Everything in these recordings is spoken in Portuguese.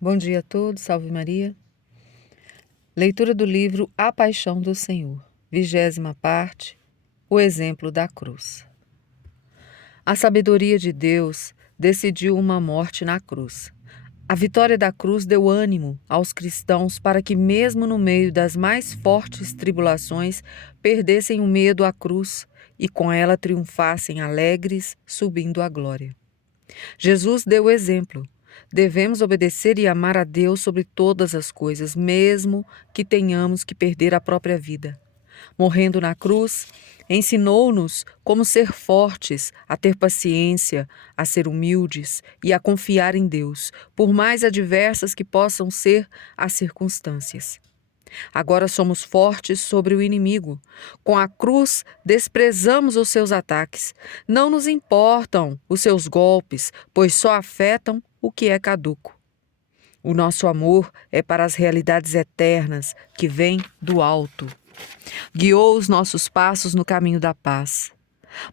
Bom dia a todos, salve Maria. Leitura do livro A Paixão do Senhor, 20ª parte, o exemplo da cruz. A sabedoria de Deus decidiu uma morte na cruz. A vitória da cruz deu ânimo aos cristãos para que, mesmo no meio das mais fortes tribulações, perdessem o medo à cruz e com ela triunfassem alegres, subindo à glória. Jesus deu o exemplo. Devemos obedecer e amar a Deus sobre todas as coisas, mesmo que tenhamos que perder a própria vida. Morrendo na cruz, ensinou-nos como ser fortes, a ter paciência, a ser humildes e a confiar em Deus, por mais adversas que possam ser as circunstâncias. Agora somos fortes sobre o inimigo. Com a cruz, desprezamos os seus ataques. Não nos importam os seus golpes, pois só afetam o que é caduco. O nosso amor é para as realidades eternas que vêm do alto. Guiou os nossos passos no caminho da paz.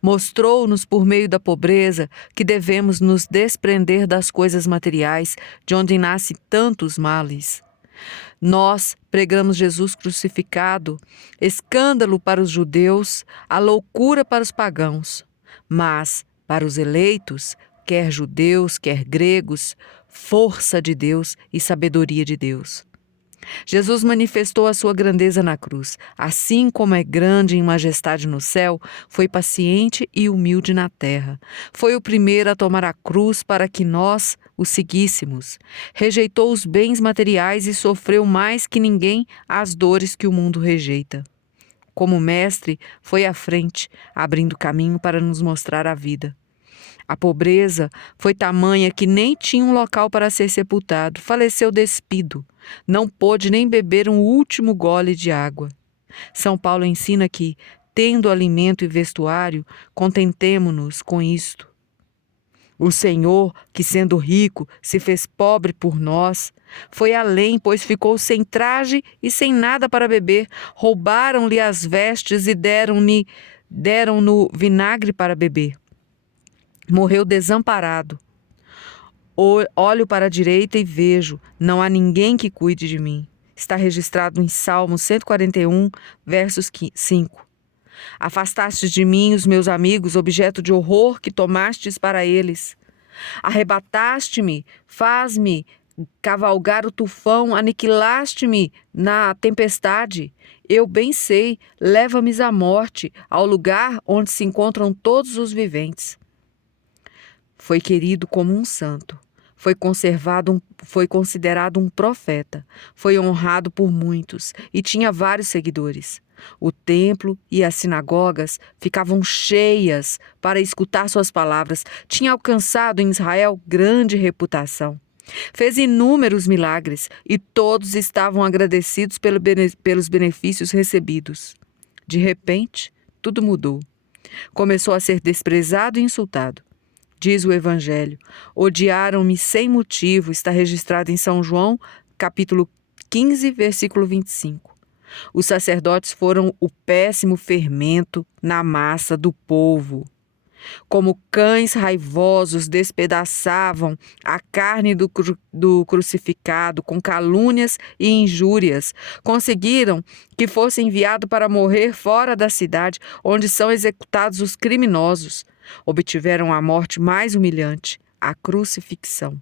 Mostrou-nos por meio da pobreza que devemos nos desprender das coisas materiais, de onde nascem tantos males. Nós pregamos Jesus crucificado, escândalo para os judeus, a loucura para os pagãos. Mas, para os eleitos, quer judeus, quer gregos, força de Deus e sabedoria de Deus. Jesus manifestou a sua grandeza na cruz. Assim como é grande em majestade no céu, foi paciente e humilde na terra. Foi o primeiro a tomar a cruz para que nós o seguíssemos. Rejeitou os bens materiais e sofreu mais que ninguém as dores que o mundo rejeita. Como mestre, foi à frente, abrindo caminho para nos mostrar a vida. A pobreza foi tamanha que nem tinha um local para ser sepultado. Faleceu despido. Não pôde nem beber um último gole de água. São Paulo ensina que, tendo alimento e vestuário, contentemo-nos com isto. O Senhor, que sendo rico, se fez pobre por nós, foi além, pois ficou sem traje e sem nada para beber. Roubaram-lhe as vestes e deram-no vinagre para beber. Morreu desamparado. Olho para a direita e vejo, não há ninguém que cuide de mim. Está registrado em Salmo 141, versos 5. Afastastes de mim os meus amigos, objeto de horror que tomastes para eles. Arrebataste-me, faz-me cavalgar o tufão, aniquilaste-me na tempestade. Eu bem sei, leva-me à morte, ao lugar onde se encontram todos os viventes. Foi querido como um santo, foi considerado um profeta, foi honrado por muitos e tinha vários seguidores. O templo e as sinagogas ficavam cheias para escutar suas palavras. Tinha alcançado em Israel grande reputação. Fez inúmeros milagres e todos estavam agradecidos pelos benefícios recebidos. De repente, tudo mudou. Começou a ser desprezado e insultado. Diz o Evangelho, odiaram-me sem motivo, está registrado em São João, capítulo 15, versículo 25. Os sacerdotes foram o péssimo fermento na massa do povo. Como cães raivosos despedaçavam a carne do crucificado com calúnias e injúrias. Conseguiram que fosse enviado para morrer fora da cidade, onde são executados os criminosos. Obtiveram a morte mais humilhante, a crucifixão.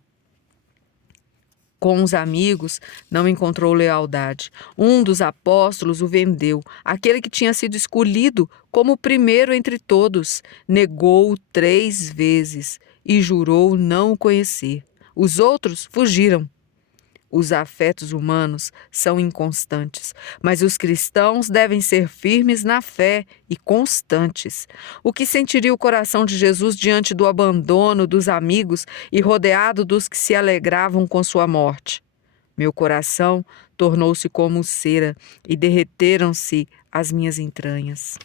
Com os amigos, não encontrou lealdade. Um dos apóstolos o vendeu, aquele que tinha sido escolhido como o primeiro entre todos. Negou-o 3 vezes e jurou não o conhecer. Os outros fugiram. Os afetos humanos são inconstantes, mas os cristãos devem ser firmes na fé e constantes. O que sentiria o coração de Jesus diante do abandono dos amigos e rodeado dos que se alegravam com sua morte? Meu coração tornou-se como cera e derreteram-se as minhas entranhas.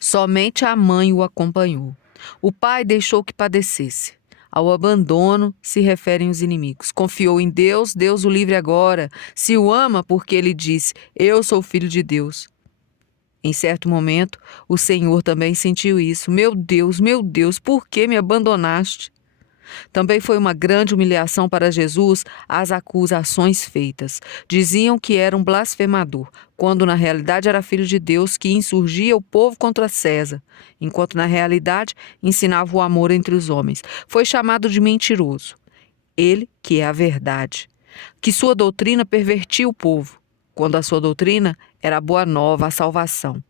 Somente a mãe o acompanhou. O pai deixou que padecesse. Ao abandono se referem os inimigos. Confiou em Deus, Deus o livre agora. Se o ama, porque ele disse, eu sou filho de Deus. Em certo momento, o Senhor também sentiu isso. Meu Deus, por que me abandonaste? Também foi uma grande humilhação para Jesus as acusações feitas. Diziam que era um blasfemador, quando na realidade era filho de Deus que insurgia o povo contra César, enquanto na realidade ensinava o amor entre os homens. Foi chamado de mentiroso. Ele, que é a verdade, que sua doutrina pervertia o povo, quando a sua doutrina era a boa nova, a salvação,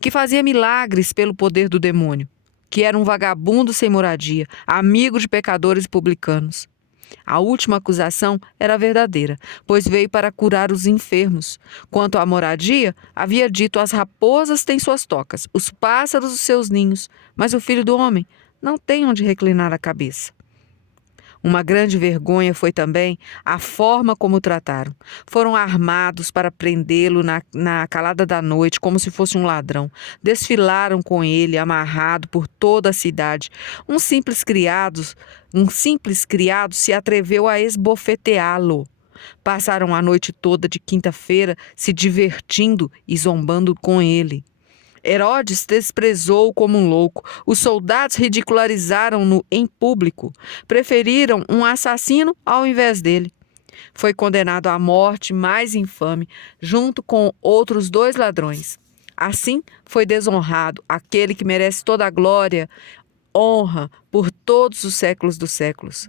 que fazia milagres pelo poder do demônio, que era um vagabundo sem moradia, amigo de pecadores e publicanos. A última acusação era verdadeira, pois veio para curar os enfermos. Quanto à moradia, havia dito: as raposas têm suas tocas, os pássaros os seus ninhos, mas o filho do homem não tem onde reclinar a cabeça. Uma grande vergonha foi também a forma como o trataram. Foram armados para prendê-lo na calada da noite, como se fosse um ladrão. Desfilaram com ele, amarrado por toda a cidade. Um simples criado se atreveu a esbofeteá-lo. Passaram a noite toda de quinta-feira se divertindo e zombando com ele. Herodes desprezou-o como um louco. Os soldados ridicularizaram-no em público. Preferiram um assassino ao invés dele. Foi condenado à morte mais infame, junto com outros 2 ladrões. Assim foi desonrado aquele que merece toda a glória, honra por todos os séculos dos séculos.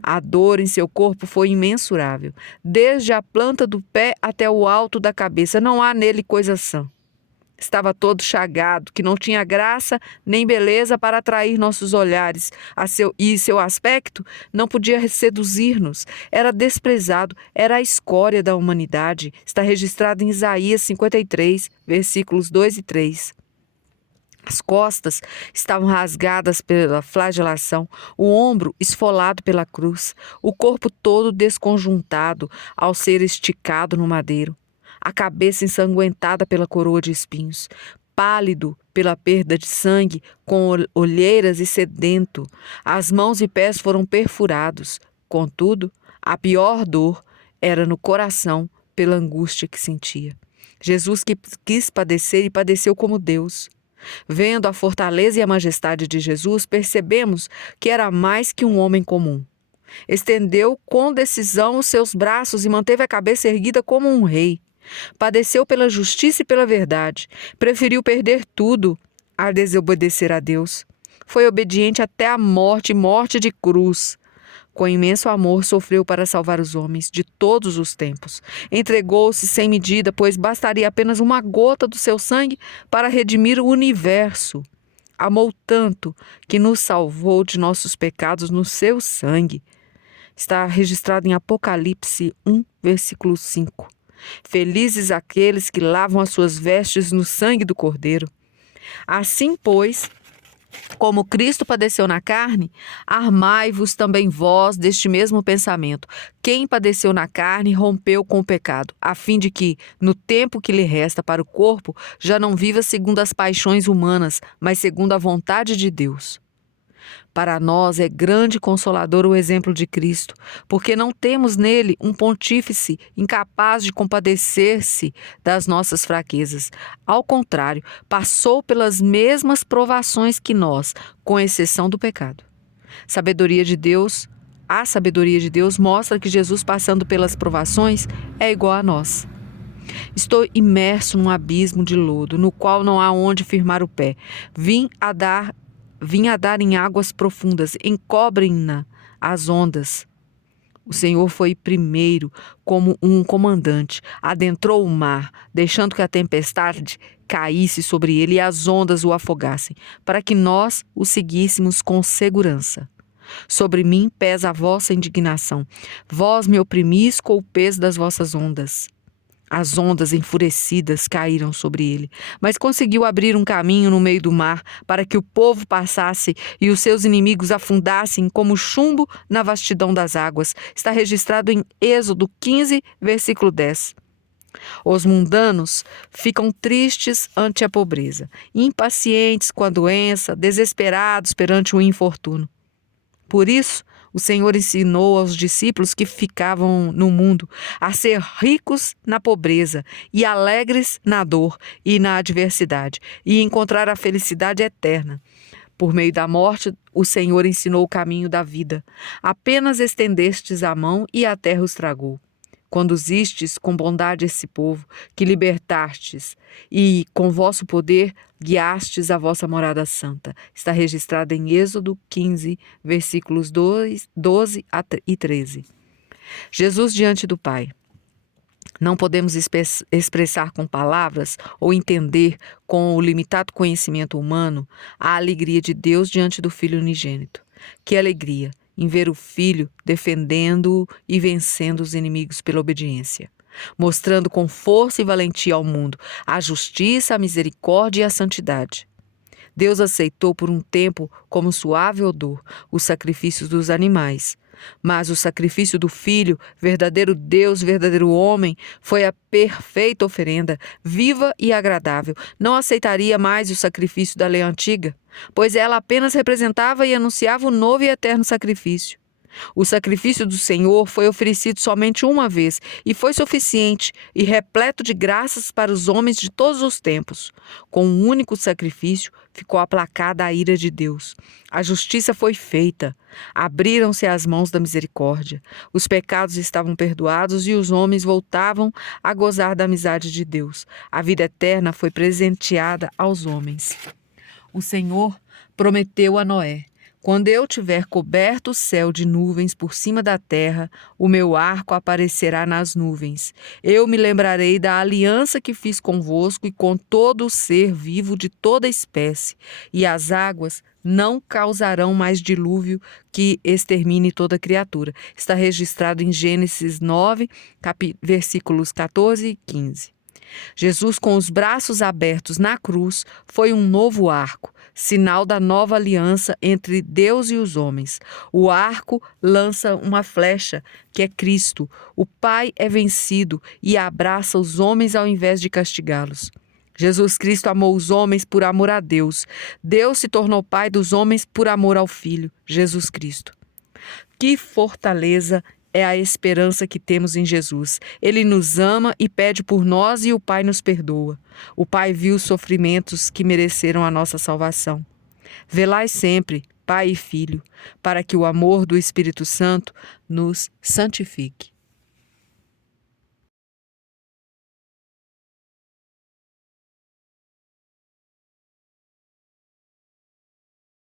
A dor em seu corpo foi imensurável. Desde a planta do pé até o alto da cabeça, não há nele coisa sã. Estava todo chagado, que não tinha graça nem beleza para atrair nossos olhares, e seu aspecto não podia seduzir-nos. Era desprezado, era a escória da humanidade. Está registrado em Isaías 53, versículos 2 e 3. As costas estavam rasgadas pela flagelação, o ombro esfolado pela cruz, o corpo todo desconjuntado ao ser esticado no madeiro. A cabeça ensanguentada pela coroa de espinhos, pálido pela perda de sangue, com olheiras e sedento. As mãos e pés foram perfurados. Contudo, a pior dor era no coração pela angústia que sentia. Jesus quis padecer e padeceu como Deus. Vendo a fortaleza e a majestade de Jesus, percebemos que era mais que um homem comum. Estendeu com decisão os seus braços e manteve a cabeça erguida como um rei. Padeceu pela justiça e pela verdade. Preferiu perder tudo a desobedecer a Deus. Foi obediente até a morte, morte de cruz. Com imenso amor sofreu para salvar os homens de todos os tempos. Entregou-se sem medida, pois bastaria apenas uma gota do seu sangue para redimir o universo. Amou tanto que nos salvou de nossos pecados no seu sangue. Está registrado em Apocalipse 1, versículo 5. Felizes aqueles que lavam as suas vestes no sangue do Cordeiro. Assim, pois, como Cristo padeceu na carne, armai-vos também vós deste mesmo pensamento. Quem padeceu na carne rompeu com o pecado, a fim de que, no tempo que lhe resta para o corpo, já não viva segundo as paixões humanas, mas segundo a vontade de Deus. Para nós é grande e consolador o exemplo de Cristo, porque não temos nele um pontífice incapaz de compadecer-se das nossas fraquezas. Ao contrário, passou pelas mesmas provações que nós, com exceção do pecado. A sabedoria de Deus mostra que Jesus, passando pelas provações, é igual a nós. Estou imerso num abismo de lodo, no qual não há onde firmar o pé. Vim a dar em águas profundas, encobrem-na as ondas. O Senhor foi primeiro como um comandante, adentrou o mar, deixando que a tempestade caísse sobre ele e as ondas o afogassem, para que nós o seguíssemos com segurança. Sobre mim pesa a vossa indignação. Vós me oprimis com o peso das vossas ondas. As ondas enfurecidas caíram sobre ele, mas conseguiu abrir um caminho no meio do mar para que o povo passasse e os seus inimigos afundassem como chumbo na vastidão das águas. Está registrado em Êxodo 15, versículo 10. Os mundanos ficam tristes ante a pobreza, impacientes com a doença, desesperados perante o infortúnio. Por isso, o Senhor ensinou aos discípulos que ficavam no mundo a ser ricos na pobreza e alegres na dor e na adversidade, e encontrar a felicidade eterna. Por meio da morte, o Senhor ensinou o caminho da vida. Apenas estendestes a mão e a terra os tragou. Conduzistes com bondade esse povo, que libertastes, e com vosso poder guiastes a vossa morada santa. Está registrado em Êxodo 15, versículos 12 e 13. Jesus diante do Pai. Não podemos expressar com palavras ou entender com o limitado conhecimento humano a alegria de Deus diante do Filho unigênito. Que alegria em ver o Filho defendendo-o e vencendo os inimigos pela obediência, mostrando com força e valentia ao mundo a justiça, a misericórdia e a santidade. Deus aceitou por um tempo como suave odor os sacrifícios dos animais, mas o sacrifício do Filho, verdadeiro Deus, verdadeiro homem, foi a perfeita oferenda, viva e agradável. Não aceitaria mais o sacrifício da lei antiga, pois ela apenas representava e anunciava o novo e eterno sacrifício. O sacrifício do Senhor foi oferecido somente uma vez e foi suficiente e repleto de graças para os homens de todos os tempos. Com um único sacrifício ficou aplacada a ira de Deus. A justiça foi feita. Abriram-se as mãos da misericórdia. Os pecados estavam perdoados e os homens voltavam a gozar da amizade de Deus. A vida eterna foi presenteada aos homens. O Senhor prometeu a Noé: quando eu tiver coberto o céu de nuvens por cima da terra, o meu arco aparecerá nas nuvens. Eu me lembrarei da aliança que fiz convosco e com todo o ser vivo de toda espécie, e as águas não causarão mais dilúvio que extermine toda criatura. Está registrado em Gênesis 9, versículos 14 e 15. Jesus, com os braços abertos na cruz, foi um novo arco, sinal da nova aliança entre Deus e os homens. O arco lança uma flecha, que é Cristo. O Pai é vencido e abraça os homens ao invés de castigá-los. Jesus Cristo amou os homens por amor a Deus. Deus se tornou Pai dos homens por amor ao Filho, Jesus Cristo. Que fortaleza é a esperança que temos em Jesus. Ele nos ama e pede por nós e o Pai nos perdoa. O Pai viu os sofrimentos que mereceram a nossa salvação. Velai sempre, Pai e Filho, para que o amor do Espírito Santo nos santifique.